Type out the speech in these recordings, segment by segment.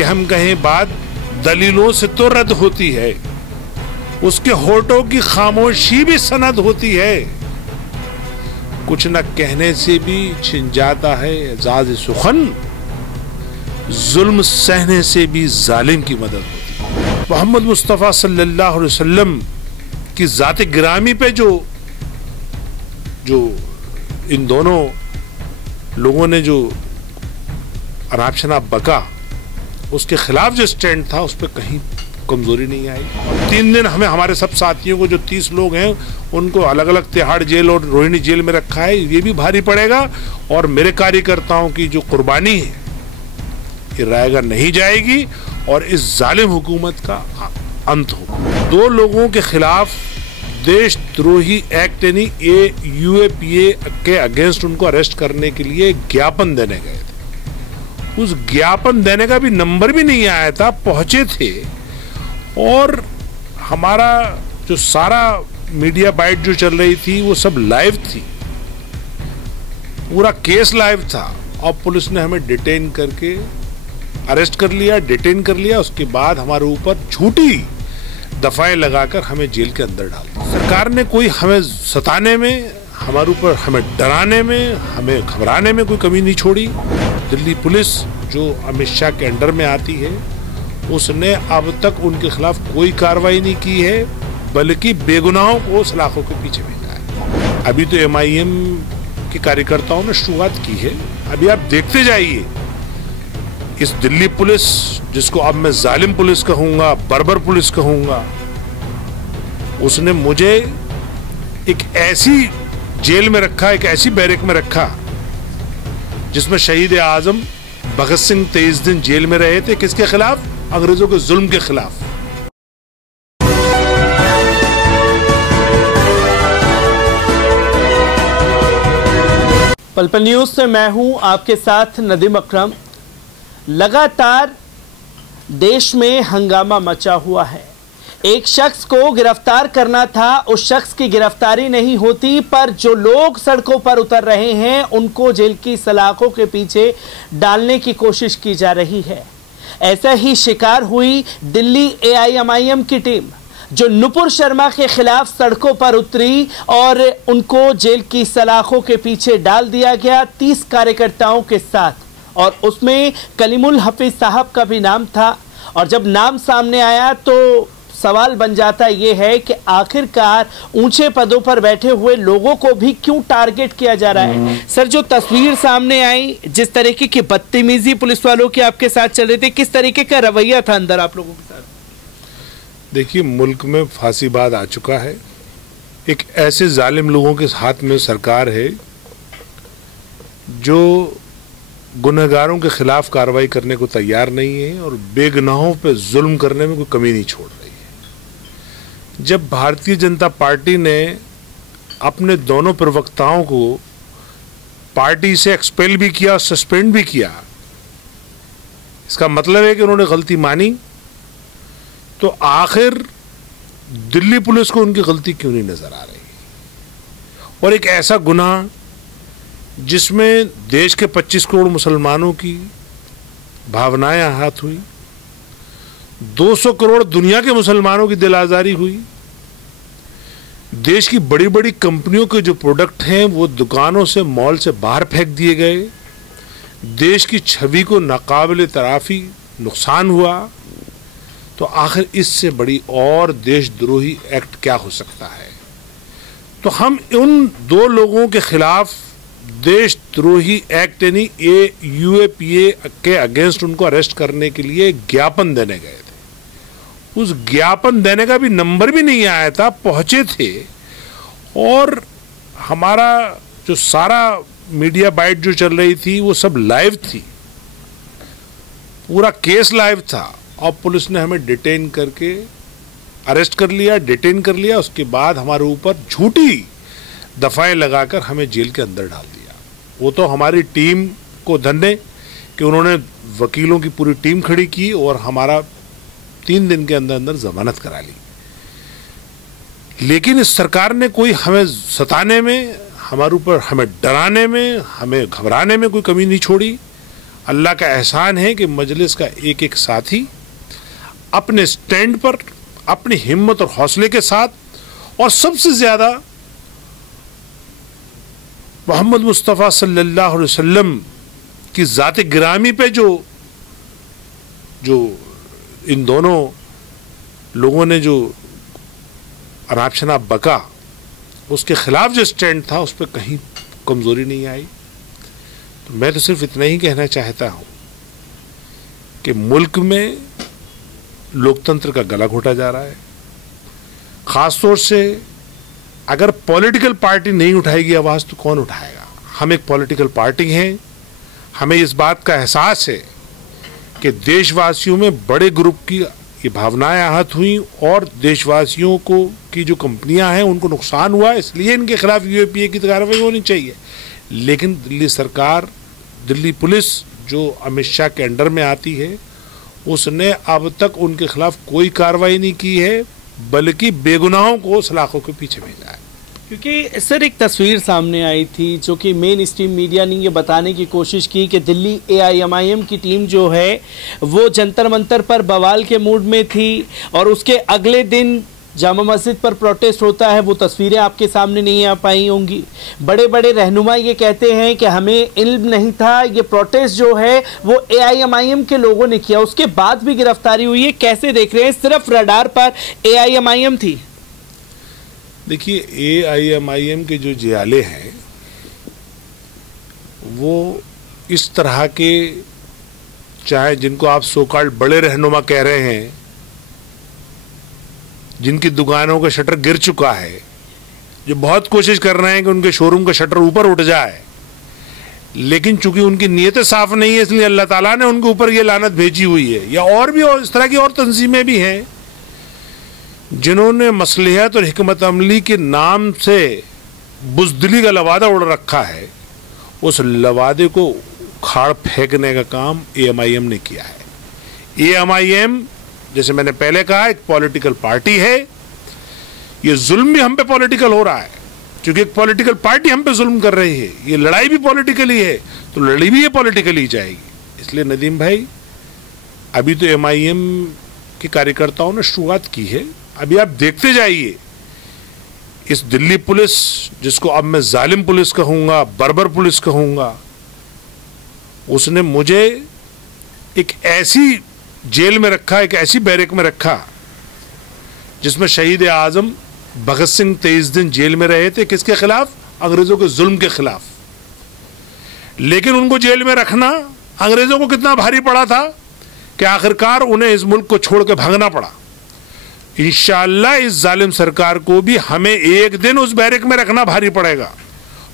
कि हम कहें बात दलीलों से तो रद्द होती है, उसके होठों की खामोशी भी सनद होती है। कुछ न कहने से भी छिन जाता है एजाज सुखन, जुल्म सहने से भी जालिम की मदद होती है। मोहम्मद मुस्तफ़ा सल्लल्लाहु अलैहि वसल्लम की ज़ात गिरामी पे जो इन दोनों लोगों ने जो अनाप शनाप बका, उसके खिलाफ जो स्टैंड था उस पर कहीं कमजोरी नहीं आई। और 3 दिन हमें हमारे सब साथियों को, जो 30 लोग हैं, उनको अलग अलग तिहाड़ जेल और रोहिणी जेल में रखा है, ये भी भारी पड़ेगा। और मेरे कार्यकर्ताओं की जो कुर्बानी है ये रायगा नहीं जाएगी और इस जालिम हुकूमत का अंत होगा। 2 लोगों के खिलाफ देशद्रोही एक्ट यानी यूएपीए के अगेंस्ट उनको अरेस्ट करने के लिए ज्ञापन देने गए थे। उस ज्ञापन देने का भी नंबर भी नहीं आया था, पहुंचे थे। और हमारा जो सारा मीडिया बाइट जो चल रही थी वो सब लाइव थी, पूरा केस लाइव था। और पुलिस ने हमें डिटेन करके अरेस्ट कर लिया, डिटेन कर लिया। उसके बाद हमारे ऊपर झूठी दफाएं लगाकर हमें जेल के अंदर डाल दिया। सरकार ने कोई हमें सताने में, हमारे ऊपर हमें डराने में, हमें घबराने में कोई कमी नहीं छोड़ी। दिल्ली पुलिस जो अमित शाह के अंडर में आती है, उसने अब तक उनके खिलाफ कोई कार्रवाई नहीं की है, बल्कि बेगुनाहों को सलाखों के पीछे भेजा है। अभी तो MIM के कार्यकर्ताओं ने शुरुआत की है। अभी आप देखते जाइए, इस दिल्ली पुलिस, जिसको अब मैं जालिम पुलिस कहूंगा, बर्बर पुलिस कहूंगा, उसने मुझे एक ऐसी जेल में रखा, एक ऐसी बैरक में रखा जिसमें शहीद आजम भगत सिंह 23 दिन जेल में रहे थे। किसके खिलाफ? अंग्रेजों के जुल्म के खिलाफ। पल पल न्यूज से मैं हूं आपके साथ नदीम अकरम। लगातार देश में हंगामा मचा हुआ है। एक शख्स को गिरफ्तार करना था, उस शख्स की गिरफ्तारी नहीं होती, पर जो लोग सड़कों पर उतर रहे हैं उनको जेल की सलाखों के पीछे डालने की कोशिश की जा रही है। ऐसा ही शिकार हुई दिल्ली AIMIM की टीम, जो नुपुर शर्मा के खिलाफ सड़कों पर उतरी और उनको जेल की सलाखों के पीछे डाल दिया गया 30 कार्यकर्ताओं के साथ। और उसमें कलीमुल हफीज साहब का भी नाम था। और जब नाम सामने आया तो सवाल बन जाता ये है कि आखिरकार ऊंचे पदों पर बैठे हुए लोगों को भी क्यों टारगेट किया जा रहा है। सर, जो तस्वीर सामने आई, जिस तरीके की बदतमीजी पुलिस वालों की आपके साथ चल रही थी, किस तरीके का रवैया था अंदर आप लोगों के साथ? देखिए, मुल्क में फांसीबाद आ चुका है। एक ऐसे जालिम लोगों के हाथ में सरकार है जो गुनहगारों के खिलाफ कार्रवाई करने को तैयार नहीं है और बेगुनाहों पे जुल्म करने में कोई कमी नहीं छोड़ रही है। जब भारतीय जनता पार्टी ने अपने दोनों प्रवक्ताओं को पार्टी से एक्सपेल भी किया और सस्पेंड भी किया, इसका मतलब है कि उन्होंने गलती मानी। तो आखिर दिल्ली पुलिस को उनकी गलती क्यों नहीं नजर आ रही? और एक ऐसा गुनाह जिसमें देश के 25 करोड़ मुसलमानों की भावनाएं आहत हुई, 200 करोड़ दुनिया के मुसलमानों की दिल आजारी हुई, देश की बड़ी बड़ी कंपनियों के जो प्रोडक्ट हैं वो दुकानों से, मॉल से बाहर फेंक दिए गए, देश की छवि को नाकाबिल तराफी नुकसान हुआ। तो आखिर इससे बड़ी और देशद्रोही एक्ट क्या हो सकता है? तो हम उन 2 लोगों के खिलाफ देशद्रोही एक्ट यानी यूएपीए के अगेंस्ट उनको अरेस्ट करने के लिए ज्ञापन देने गए थे। उस ज्ञापन देने का भी नंबर भी नहीं आया था, पहुंचे थे। और हमारा जो सारा मीडिया बाइट जो चल रही थी वो सब लाइव थी, पूरा केस लाइव था। और पुलिस ने हमें डिटेन करके अरेस्ट कर लिया, डिटेन कर लिया। उसके बाद हमारे ऊपर झूठी दफाएं लगाकर हमें जेल के अंदर डाल दिया। वो तो हमारी टीम को धन्य कि उन्होंने वकीलों की पूरी टीम खड़ी की और हमारा 3 दिन के अंदर अंदर जमानत करा ली। लेकिन इस सरकार ने कोई हमें सताने में, हमारे ऊपर हमें डराने में, हमें घबराने में कोई कमी नहीं छोड़ी। अल्लाह का एहसान है कि मजलिस का एक एक साथी अपने स्टैंड पर अपनी हिम्मत और हौसले के साथ और सबसे ज़्यादा मोहम्मद मुस्तफ़ा सल्लल्लाहु अलैहि वसल्लम की ज़ात गिरामी पे जो इन दोनों लोगों ने जो अनाप शनाप बका, उसके खिलाफ जो स्टैंड था उस पर कहीं कमज़ोरी नहीं आई। तो मैं तो सिर्फ इतना ही कहना चाहता हूँ कि मुल्क में लोकतंत्र का गला घोटा जा रहा है। ख़ास तौर से अगर पॉलिटिकल पार्टी नहीं उठाएगी आवाज़ तो कौन उठाएगा। हम एक पॉलिटिकल पार्टी हैं, हमें इस बात का एहसास है कि देशवासियों में बड़े ग्रुप की ये भावनाएं आहत हुई और देशवासियों को की जो कंपनियां हैं उनको नुकसान हुआ, इसलिए इनके खिलाफ यूएपीए की कार्रवाई होनी चाहिए। लेकिन दिल्ली सरकार, दिल्ली पुलिस जो अमित शाह के अंडर में आती है, उसने अब तक उनके खिलाफ कोई कार्रवाई नहीं की है, बल्कि बेगुनाहों को सलाखों के पीछे भेजा है। क्योंकि सर एक तस्वीर सामने आई थी जो कि मेन स्ट्रीम मीडिया ने ये बताने की कोशिश की कि दिल्ली AIMIM की टीम जो है वो जंतर मंतर पर बवाल के मूड में थी और उसके अगले दिन जामा मस्जिद पर प्रोटेस्ट होता है। वो तस्वीरें आपके सामने नहीं आ पाई होंगी। बड़े बड़े रहनुमा ये कहते हैं कि हमें इल्म नहीं था, ये प्रोटेस्ट जो है वो AIMIM के लोगों ने किया, उसके बाद भी गिरफ्तारी हुई है। कैसे देख रहे हैं? सिर्फ रडार पर AIMIM थी। देखिए, AIMIM के जो जियाले हैं वो इस तरह के, चाहे जिनको आप सोकॉल्ड बड़े रहनुमा कह रहे हैं, जिनकी दुकानों का शटर गिर चुका है, जो बहुत कोशिश कर रहे हैं कि उनके शोरूम का शटर ऊपर उठ जाए, लेकिन चूंकि उनकी नीयतें साफ नहीं है इसलिए अल्लाह ताला ने उनके ऊपर ये लानत भेजी हुई है। या और भी इस तरह की और तंजीमें भी हैं जिन्होंने मसलिहत और हिकमत अमली के नाम से बुज़दिली का लवादा उड़ रखा है। उस लवादे को उखाड़ फेंकने का काम AIMIM ने किया है। AIMIM, जैसे मैंने पहले कहा, एक पॉलिटिकल पार्टी है। ये जुल्म भी हम पे पॉलिटिकल हो रहा है क्योंकि एक पॉलिटिकल पार्टी हम पे जुल्म कर रही है। ये लड़ाई भी पॉलिटिकल ही है, तो लड़ी भी ये पॉलिटिकल ही जाएगी। इसलिए नदीम भाई, अभी तो AIMIM के कार्यकर्ताओं ने शुरुआत की है, अभी आप देखते जाइए। इस दिल्ली पुलिस, जिसको अब मैं जालिम पुलिस कहूँगा, बर्बर पुलिस कहूँगा, उसने मुझे एक ऐसी जेल में रखा, एक ऐसी बैरक में रखा जिसमें शहीद आजम भगत सिंह 23 दिन जेल में रहे थे। किसके खिलाफ? अंग्रेजों के जुल्म के खिलाफ। लेकिन उनको जेल में रखना अंग्रेजों को कितना भारी पड़ा था कि आखिरकार उन्हें इस मुल्क को छोड़ के भागना पड़ा। इंशाअल्लाह इस जालिम सरकार को भी हमें एक दिन उस बैरक में रखना भारी पड़ेगा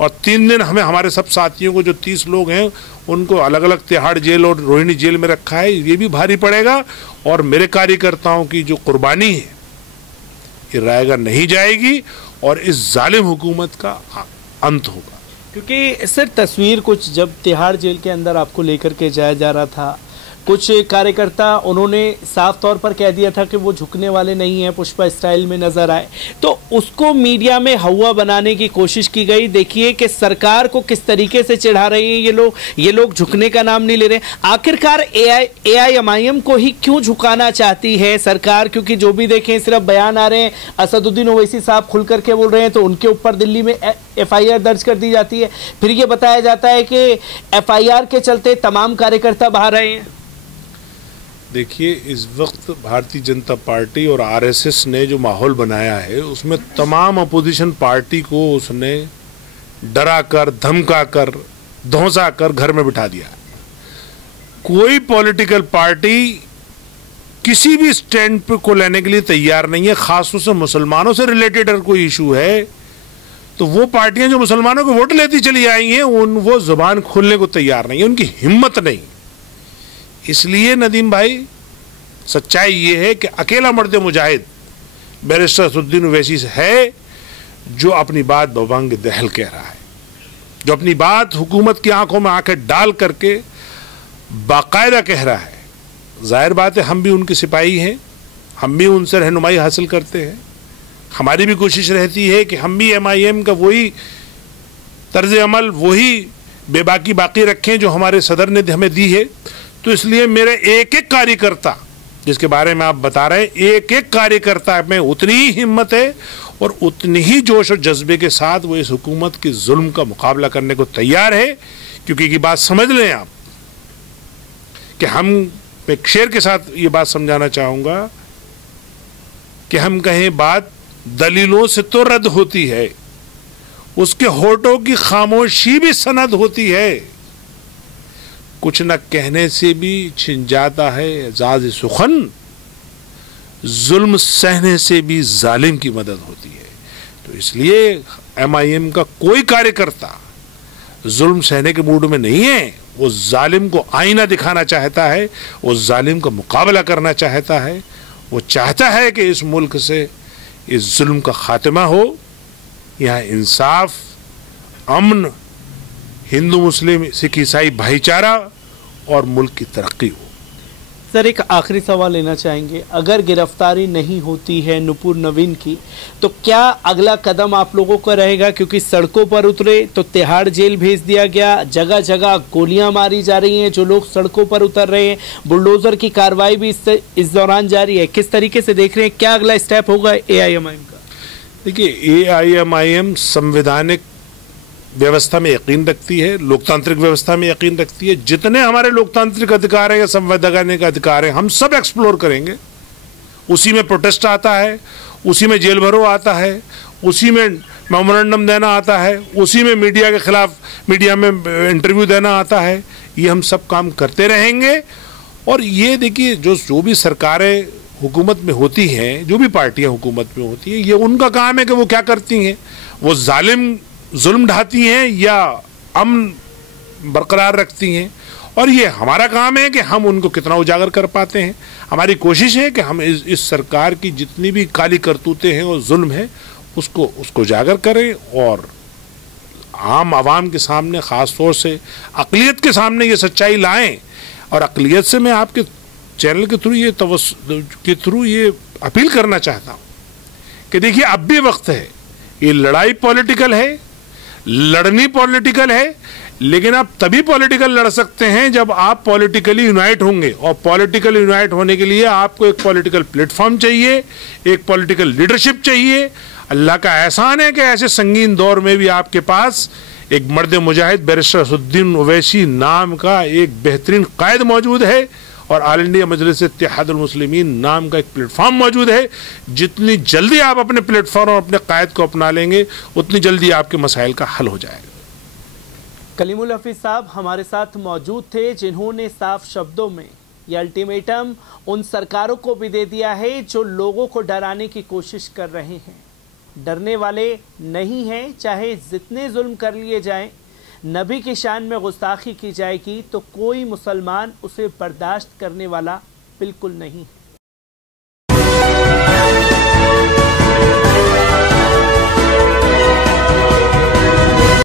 और 3 दिन हमें हमारे सब साथियों को, जो 30 लोग हैं, उनको अलग अलग तिहाड़ जेल और रोहिणी जेल में रखा है, ये भी भारी पड़ेगा। और मेरे कार्यकर्ताओं की जो कुर्बानी है ये रायगा नहीं जाएगी और इस जालिम हुकूमत का अंत होगा। क्योंकि सर तस्वीर कुछ जब तिहाड़ जेल के अंदर आपको लेकर के जाया जा रहा था, कुछ कार्यकर्ता उन्होंने साफ तौर पर कह दिया था कि वो झुकने वाले नहीं हैं, पुष्पा स्टाइल में नजर आए, तो उसको मीडिया में हवा बनाने की कोशिश की गई। देखिए कि सरकार को किस तरीके से चिढ़ा रहे हैं ये लोग झुकने का नाम नहीं ले रहे। आखिरकार AIMIM को ही क्यों झुकाना चाहती है सरकार? क्योंकि जो भी देखें सिर्फ बयान आ रहे हैं। असदुद्दीन ओवैसी साहब खुल करके बोल रहे हैं तो उनके ऊपर दिल्ली में FIR दर्ज कर दी जाती है। फिर ये बताया जाता है कि FIR के चलते तमाम कार्यकर्ता बाहर आए हैं। देखिए, इस वक्त भारतीय जनता पार्टी और RSS ने जो माहौल बनाया है उसमें तमाम अपोजिशन पार्टी को उसने डरा कर, धमका कर, धौंसा कर घर में बिठा दिया। कोई पॉलिटिकल पार्टी किसी भी स्टैंड को लेने के लिए तैयार नहीं है। खासतौर से मुसलमानों से रिलेटेड अगर कोई इशू है तो वो पार्टियां जो मुसलमानों को वोट लेती चली आई हैं वो जुबान खोलने को तैयार नहीं है, उनकी हिम्मत नहीं। इसलिए नदीम भाई, सच्चाई ये है कि अकेला मर्द मुजाहिद बैरिस्टर असदुद्दीन ओवैसी है जो अपनी बात बबांग दहल कह रहा है, जो अपनी बात हुकूमत की आंखों में आंखें डाल करके बाकायदा कह रहा है। जाहिर बात है हम भी उनके सिपाही हैं, हम भी उनसे रहनुमाई हासिल करते हैं। हमारी भी कोशिश रहती है कि हम भी MIM का वही तर्ज अमल, वही बेबाकी बाकी रखें जो हमारे सदर ने हमें दी है। तो इसलिए मेरे एक एक कार्यकर्ता जिसके बारे में आप बता रहे हैं, एक एक कार्यकर्ता में उतनी ही हिम्मत है और उतनी ही जोश और जज्बे के साथ वो इस हुकूमत की जुल्म का मुकाबला करने को तैयार है। क्योंकि ये बात समझ लें आप कि हम एक शेर के साथ ये बात समझाना चाहूंगा कि हम कहें बात दलीलों से तो रद्द होती है, उसके होठों की खामोशी भी सनद होती है, कुछ न कहने से भी छिन जाता है एजाज सुखन, जुल्म सहने से भी जालिम की मदद होती है। तो इसलिए MIM का कोई कार्यकर्ता जुल्म सहने के मूड में नहीं है, वो जालिम को आईना दिखाना चाहता है, वो जालिम का मुकाबला करना चाहता है, वो चाहता है कि इस मुल्क से इस जुल्म का खात्मा हो, यहाँ इंसाफ, अमन, हिंदू मुस्लिम सिख ईसाई भाईचारा और मुल्क की तरक्की हो। सर, एक आखिरी सवाल लेना चाहेंगे, अगर गिरफ्तारी नहीं होती है नुपुर नवीन की तो क्या अगला कदम आप लोगों का रहेगा? क्योंकि सड़कों पर उतरे तो तिहाड़ जेल भेज दिया गया, जगह जगह गोलियां मारी जा रही हैं, जो लोग सड़कों पर उतर रहे हैं, बुलडोजर की कार्रवाई भी इस दौरान जारी है। किस तरीके से देख रहे हैं, क्या अगला स्टेप होगा AIMIM का? देखिए, AIMIM संवैधानिक व्यवस्था में यकीन रखती है, लोकतांत्रिक व्यवस्था में यकीन रखती है। जितने हमारे लोकतांत्रिक अधिकार है या संवैधानिक अधिकार है, हम सब एक्सप्लोर करेंगे। उसी में प्रोटेस्ट आता है, उसी में जेल भरो आता है, उसी में मेमोरेंडम देना आता है, उसी में मीडिया के खिलाफ मीडिया में इंटरव्यू देना आता है। ये हम सब काम करते रहेंगे। और ये देखिए, जो भी सरकारें हुकूमत में होती हैं, जो भी पार्टियां हुकूमत में होती हैं, ये उनका काम है कि वो क्या करती हैं, वो जालिम जुल्म ढाती हैं या अमन बरकरार रखती हैं। और ये हमारा काम है कि हम उनको कितना उजागर कर पाते हैं। हमारी कोशिश है कि हम इस सरकार की जितनी भी काली करतूतें हैं और जुल्म है उसको उजागर करें और आम आवाम के सामने, ख़ास तौर से अक़लियत के सामने ये सच्चाई लाएं। और अक़लियत से मैं आपके चैनल के थ्रू ये अपील करना चाहता हूँ कि देखिए, अब भी वक्त है। ये लड़ाई पॉलिटिकल है, लड़नी पॉलिटिकल है, लेकिन आप तभी पॉलिटिकल लड़ सकते हैं जब आप पॉलिटिकली यूनाइट होंगे। और पॉलिटिकल यूनाइट होने के लिए आपको एक पॉलिटिकल प्लेटफॉर्म चाहिए, एक पॉलिटिकल लीडरशिप चाहिए। अल्लाह का एहसान है कि ऐसे संगीन दौर में भी आपके पास एक मर्द मुजाहिद बैरिस्टर असदुद्दीन ओवैसी नाम का एक बेहतरीन कायद मौजूद है और ऑल इंडिया मजलिस इत्तेहादुल मुस्लिमीन नाम का एक प्लेटफॉर्म मौजूद है। जितनी जल्दी आप अपने प्लेटफॉर्म और अपने कायद को अपना लेंगे, उतनी जल्दी आपके मसाइल का हल हो जाएगा। कलीमुल हफीज साहब हमारे साथ मौजूद थे, जिन्होंने साफ शब्दों में ये अल्टीमेटम उन सरकारों को भी दे दिया है जो लोगों को डराने की कोशिश कर रहे हैं। डरने वाले नहीं हैं, चाहे जितने जुल्म कर लिए जाएं, नबी की शान में गुस्ताखी की जाएगी तो कोई मुसलमान उसे बर्दाश्त करने वाला बिल्कुल नहीं है।